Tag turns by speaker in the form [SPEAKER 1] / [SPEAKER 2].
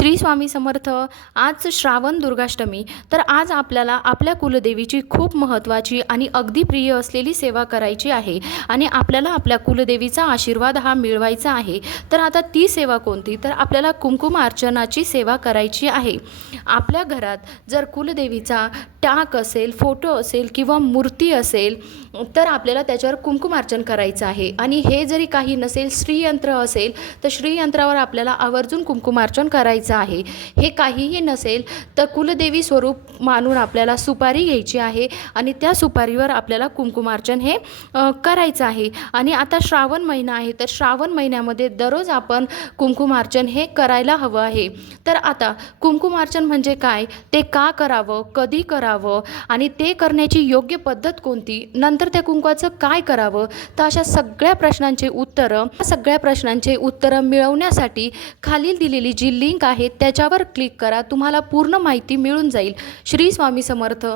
[SPEAKER 1] श्री स्वामी समर्थ आज श्रावण दुर्गाष्टमी तर आज आपल्याला आपल्या कुलदेवीची खूप महत्त्वाची आणि अगदी प्रिय असलेली सेवा करायची आहे आणि आपल्याला आपल्या कुलदेवीचा आशीर्वाद हा मिळवायचा आहे. तर आता ती सेवा कोणती? तर आपल्याला कुंकुम अर्चनाची सेवा करायची आहे. आपल्या घरात जर कुलदेवीचा टाक असेल फोटो असेल किंवा मूर्ती असेल तर आपल्याला त्याच्यावर कुंकुमार्चन करायचं आहे. आणि हे जरी काही नसेल श्रीयंत्र असेल तर श्रीयंत्रावर आपल्याला आवर्जून कुंकुमार्चन करायचं आहे. हे काहीही नसेल तर कुलदेवी स्वरूप मानून आपल्याला सुपारी घ्यायची आहे आणि त्या सुपारीवर आपल्याला कुंकुमार्चन हे करायचं आहे. आणि आता श्रावण महिना आहे तर श्रावण महिन्यामध्ये दररोज आपण कुंकुमार्चन हे करायला हवं आहे. तर आता कुंकुमार्चन म्हणजे काय? ते का करावं? कधी करावं? आणि ते करण्याची योग्य पद्धत कोणती? नंतर त्या कुंकवाचं काय करावं? तर अशा सगळ्या प्रश्नांचे उत्तरं सगळ्या प्रश्नांचे उत्तरं मिळवण्यासाठी खालील दिलेली जी लिंक आहे त्याच्यावर क्लिक करा. तुम्हाला पूर्ण माहिती मिळून जाईल. श्री स्वामी समर्थ.